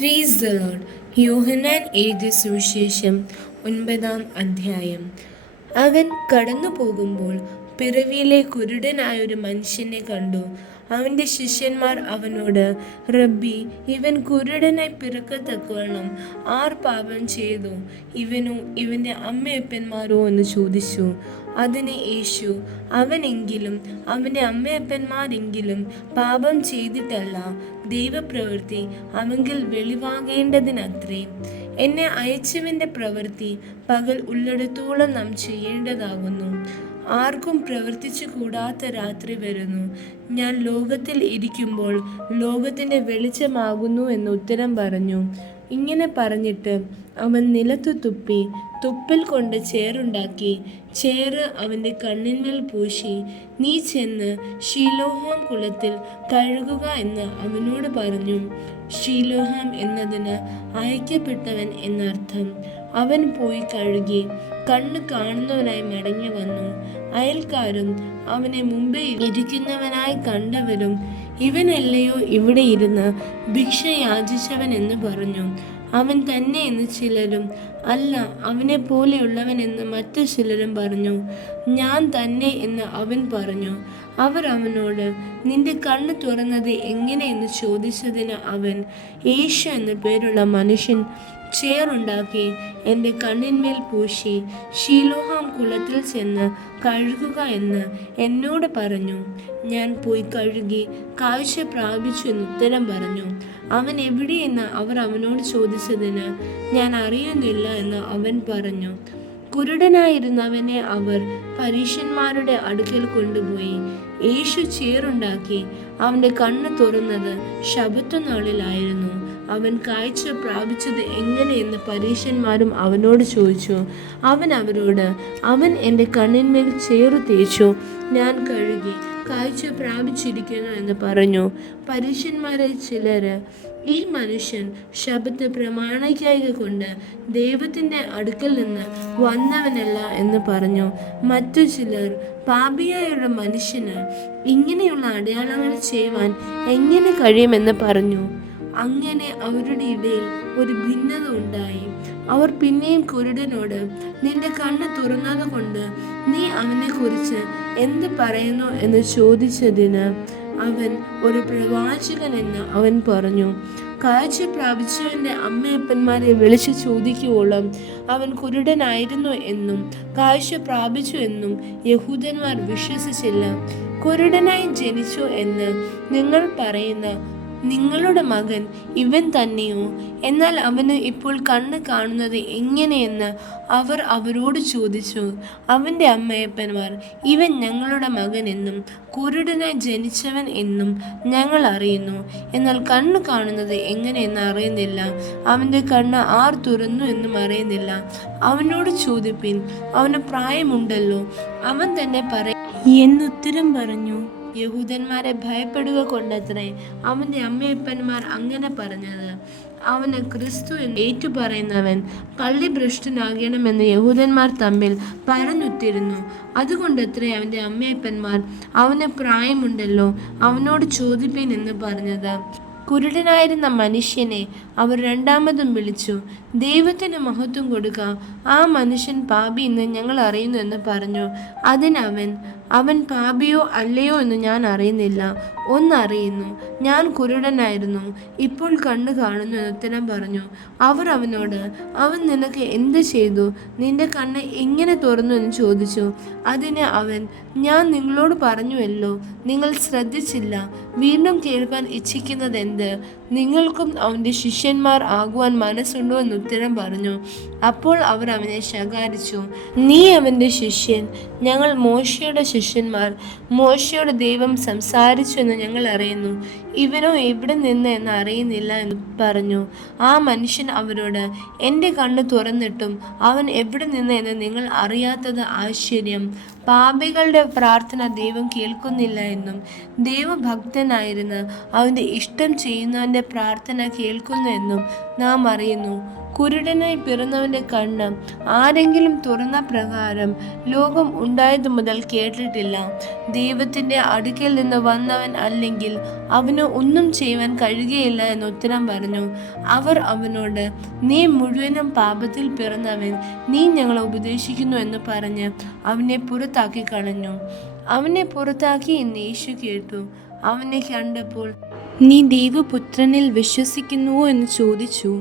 Praise the Lord. യോഹന്നാൻ എഴുതിയ സുവിശേഷം 9-ാം അധ്യായം. അവൻ കടന്നു പോകുമ്പോൾ പിറവിയിലെ കുരുടനായൊരു മനുഷ്യനെ കണ്ടു. അവൻ്റെ ശിഷ്യന്മാർ അവനോട്, റബ്ബി, ഇവൻ കുരുടനായി പിറക്കത്തക്കവണ്ണം ആർ പാപം ചെയ്തു, ഇവനോ ഇവൻ്റെ അമ്മയപ്പന്മാരോ എന്ന് ചോദിച്ചു. അതിന് യേശു, അവനെങ്കിലും അവൻ്റെ അമ്മയപ്പന്മാരെങ്കിലും പാപം ചെയ്തിട്ടല്ല, ദൈവപ്രവൃത്തി അവങ്കിൽ വെളിവാകേണ്ടതിനത്രേ. എന്നെ അയച്ചവൻ്റെ പ്രവൃത്തി പകൽ ഉള്ളിടത്തോളം നാം ചെയ്യേണ്ടതാകുന്നു. ആർക്കും പ്രവർത്തിച്ചു കൂടാത്ത രാത്രി വരുന്നു. ഞാൻ ലോകത്തിൽ ഇരിക്കുമ്പോൾ ലോകത്തിൻ്റെ വെളിച്ചമാകുന്നു എന്ന് ഉത്തരം പറഞ്ഞു. ഇങ്ങനെ പറഞ്ഞിട്ട് അവൻ നിലത്തു തുപ്പി, തുപ്പൽ കൊണ്ട് ചേറുണ്ടാക്കി, ചേറ് അവൻ്റെ കണ്ണിന്മേൽ പൂശി, നീ ചെന്ന് ഷീലോഹാം കുളത്തിൽ കഴുകുക എന്ന് അവനോട് പറഞ്ഞു. ഷീലോഹാം എന്നതിന് അയക്കപ്പെട്ടവൻ എന്നർത്ഥം. അവൻ പോയി കഴുകി കണ്ണ് കാണുന്നവനായി മടങ്ങി വന്നു. അയൽക്കാരും അവനെ മുമ്പേ ഇരിക്കുന്നവനായി കണ്ടവരും, ഇവനല്ലയോ ഇവിടെ ഇരുന്ന് ഭിക്ഷ യാചിച്ചവൻ എന്ന് പറഞ്ഞു. അവൻ തന്നെ എന്ന് ചിലരും, അല്ല, അവനെ പോലെയുള്ളവൻ എന്ന് മറ്റു ചിലരും പറഞ്ഞു. ഞാൻ തന്നെ എന്ന് അവൻ പറഞ്ഞു. അവർ അവനോട്, നിന്റെ കണ്ണ് തുറന്നത് എങ്ങനെയെന്ന് ചോദിച്ചതിന് അവൻ, യേശു എന്നു പേരുള്ള മനുഷ്യൻ ചേറുണ്ടാക്കി എൻ്റെ കണ്ണിന്മേൽ പൂശി, ഷീലോഹാം കുളത്തിൽ ചെന്ന് കഴുകുക എന്ന് എന്നോട് പറഞ്ഞു. ഞാൻ പോയി കഴുകി കാഴ്ച പ്രാപിച്ചു എന്ന് ഉത്തരം പറഞ്ഞു. അവൻ എവിടെയെന്ന് അവർ അവനോട് ചോദിച്ചതിന്, ഞാൻ അറിയുന്നില്ല എന്ന് അവൻ പറഞ്ഞു. കുരുടനായിരുന്നവനെ അവർ പരീശന്മാരുടെ അടുക്കൽ കൊണ്ടുപോയി. യേശു ചേറുണ്ടാക്കി അവൻ്റെ കണ്ണ് തുറന്നത് ശബ്ബത്ത് നാളിലായിരുന്നു. അവൻ കാഴ്ച പ്രാപിച്ചത് എങ്ങനെയെന്ന് പരീശന്മാരും അവനോട് ചോദിച്ചു. അവൻ അവരോട്, അവൻ എൻ്റെ കണ്ണിന്മേൽ ചേറു തേച്ചു, ഞാൻ കഴുകി കാഴ്ച പ്രാപിച്ചിരിക്കുന്നു എന്ന് പറഞ്ഞു. പരീശന്മാരിൽ ചിലര്, ഈ മനുഷ്യൻ ശബ്ബത്ത് പ്രമാണിക്കായ്ക കൊണ്ട് ദൈവത്തിൻ്റെ അടുക്കൽ നിന്ന് വന്നവനല്ല എന്ന് പറഞ്ഞു. മറ്റു ചിലർ, പാപിയായുള്ള മനുഷ്യന് ഇങ്ങനെയുള്ള അടയാളങ്ങൾ ചെയ്യുവാൻ എങ്ങനെ കഴിയുമെന്ന് പറഞ്ഞു. അങ്ങനെ അവരുടെ ഇടയിൽ ഒരു ഭിന്നത ഉണ്ടായി. അവർ പിന്നെയും കുരുടനോട്, നിന്റെ കണ്ണ് തുറന്നത് കൊണ്ട് നീ അവനെ കുറിച്ച് എന്ത് പറയുന്നു എന്ന് ചോദിച്ചതിന് അവൻ, ഒരു പ്രവാചകൻ എന്ന് അവൻ പറഞ്ഞു. കാഴ്ച പ്രാപിച്ചവൻ്റെ അമ്മയപ്പന്മാരെ വിളിച്ചു ചോദിക്കുവോളം അവൻ കുരുടനായിരുന്നു എന്നും കാഴ്ച പ്രാപിച്ചു എന്നും യഹൂദന്മാർ വിശ്വസിച്ചില്ല. കുരുടനായി ജനിച്ചു എന്ന് നിങ്ങൾ പറയുന്ന നിങ്ങളുടെ മകൻ ഇവൻ തന്നെയോ? എന്നാൽ അവന് ഇപ്പോൾ കണ്ണ് കാണുന്നത് എങ്ങനെയെന്ന് അവർ അവരോട് ചോദിച്ചു. അവൻ്റെ അമ്മയപ്പന്മാർ, ഇവൻ ഞങ്ങളുടെ മകൻ എന്നും കുരുടനായി ജനിച്ചവൻ എന്നും ഞങ്ങൾ അറിയുന്നു, എന്നാൽ കണ്ണ് കാണുന്നത് എങ്ങനെയെന്ന് അറിയുന്നില്ല. അവൻ്റെ കണ്ണ് ആർ തുറന്നു എന്നും അറിയുന്നില്ല. അവനോട് ചോദിപ്പിൻ, അവന് പ്രായമുണ്ടല്ലോ, അവൻ തന്നെ എന്നുത്തരം പറഞ്ഞു. യഹൂദന്മാരെ ഭയപ്പെടുക കൊണ്ടത്രേ അവൻ്റെ അമ്മയപ്പന്മാർ അങ്ങനെ പറഞ്ഞത്. അവന് ക്രിസ്തു എന്ന് ഏറ്റുപറയുന്നവൻ പള്ളിഭ്രഷ്ടനാകണമെന്ന് യഹൂദന്മാർ തമ്മിൽ പറഞ്ഞുത്തിരുന്നു. അതുകൊണ്ടത്രേ അവൻ്റെ അമ്മയപ്പന്മാർ, അവന് പ്രായമുണ്ടല്ലോ, അവനോട് ചോദിപ്പീൻ എന്ന് പറഞ്ഞത്. കുരുടനായിരുന്ന മനുഷ്യനെ അവർ രണ്ടാമതും വിളിച്ചു. ദൈവത്തിന് മഹത്വം കൊടുക്കുക, ആ മനുഷ്യൻ പാപി എന്ന് ഞങ്ങൾ അറിയുന്നു എന്ന് പറഞ്ഞു. അതിനവൻ, അവൻ പാപിയോ അല്ലയോ എന്ന് ഞാൻ അറിയുന്നില്ല, ഒന്നറിയുന്നു, ഞാൻ കുരുടനായിരുന്നു, ഇപ്പോൾ കണ്ണു കാണുന്നു എന്ന് ഉത്തരം പറഞ്ഞു. അവർ അവനോട്, അവൻ നിനക്ക് എന്ത് ചെയ്തു, നിന്റെ കണ്ണ് എങ്ങനെ തുറന്നു എന്ന് ചോദിച്ചു. അതിന് അവൻ, ഞാൻ നിങ്ങളോട് പറഞ്ഞുവല്ലോ, നിങ്ങൾ ശ്രദ്ധിച്ചില്ല. വീണ്ടും കേൾക്കാൻ ഇച്ഛിക്കുന്നത് എന്ത്? നിങ്ങൾക്കും അവൻ്റെ ശിഷ്യന്മാർ ആകുവാൻ മനസ്സുണ്ടോ എന്ന് ഉത്തരം പറഞ്ഞു. അപ്പോൾ അവർ അവനെ ശകാരിച്ചു. നീ അവൻ്റെ ശിഷ്യൻ, ഞങ്ങൾ മോശയുടെ ശിഷ്യന്മാർ. മോശയോട് ദൈവം സംസാരിച്ചു എന്ന് ഞങ്ങൾ അറിയുന്നു, ഇവനോ എവിടെ നിന്ന് എന്ന് അറിയുന്നില്ല എന്ന് പറഞ്ഞു. ആ മനുഷ്യൻ അവരോട്, എൻ്റെ കണ്ണ് തുറന്നിട്ടും അവൻ എവിടെ നിന്ന് എന്ന് നിങ്ങൾ അറിയാത്തത് ആശ്ചര്യം. പാപികളുടെ പ്രാർത്ഥന ദൈവം കേൾക്കുന്നില്ല എന്നും ദൈവഭക്തനായിരുന്ന അവൻ്റെ ഇഷ്ടം ചെയ്യുന്നവൻ്റെ പ്രാർത്ഥന കേൾക്കുന്നു എന്നും നാം അറിയുന്നു. കുരുടനായി പിറന്നവൻ്റെ കണ്ണ് ആരെങ്കിലും തുറന്ന പ്രകാരം ലോകം ഉണ്ടായതു മുതൽ കേട്ടിട്ടില്ല. ദൈവത്തിൻ്റെ അടുക്കൽ നിന്ന് വന്നവൻ അല്ലെങ്കിൽ അവന് ഒന്നും ചെയ്യുവാൻ കഴിയുകയില്ല എന്ന് ഉത്തരം പറഞ്ഞു. അവർ അവനോട്, നീ മുഴുവനും പാപത്തിൽ പിറന്നവൻ, നീ ഞങ്ങളെ ഉപദേശിക്കുന്നു എന്ന് പറഞ്ഞ് അവനെ പുറത്താക്കി കളഞ്ഞു. അവനെ പുറത്താക്കി എന്ന് യേശു കേട്ടു. അവനെ കണ്ടപ്പോൾ, നീ ദൈവപുത്രനിൽ വിശ്വസിക്കുന്നുവോ എന്ന് ചോദിച്ചു.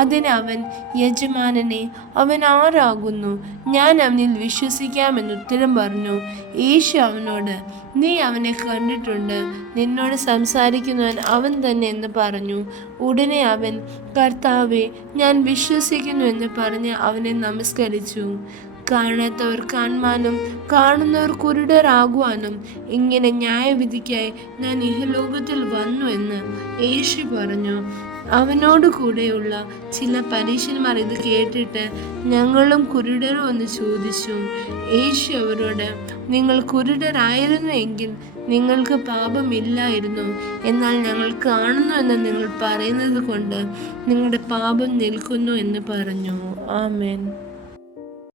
അതിന് അവൻ, യജമാനനെ, അവൻ ആരാകുന്നു? ഞാൻ അവനിൽ വിശ്വസിക്കാമെന്ന് ഉത്തരം പറഞ്ഞു. യേശു അവനോട്, നീ അവനെ കണ്ടിട്ടുണ്ട്, നിന്നോട് സംസാരിക്കുന്നവൻ അവൻ തന്നെ എന്ന് പറഞ്ഞു. ഉടനെ അവൻ, കർത്താവേ, ഞാൻ വിശ്വസിക്കുന്നു എന്ന് പറഞ്ഞ് അവനെ നമസ്കരിച്ചു. കാണാത്തവർ കാണുവാനും കാണുന്നവർ കുരുടരാകുവാനും ഇങ്ങനെ ന്യായവിധിക്കായി ഞാൻ ഇഹലോകത്തിൽ വന്നു എന്ന് യേശു പറഞ്ഞു. അവനോട് കൂടെയുള്ള ചില പരീശന്മാർ ഇത് കേട്ടിട്ട്, ഞങ്ങളും കുരുടരോ എന്ന് ചോദിച്ചു. യേശു അവരോട്, നിങ്ങൾ കുരുടരായിരുന്നു എങ്കിൽ നിങ്ങൾക്ക് പാപമില്ലായിരുന്നു. എന്നാൽ ഞങ്ങൾ കാണുന്നു എന്ന് നിങ്ങൾ പറയുന്നത് കൊണ്ട് നിങ്ങളുടെ പാപം നിൽക്കുന്നു എന്ന് പറഞ്ഞു. ആമേൻ.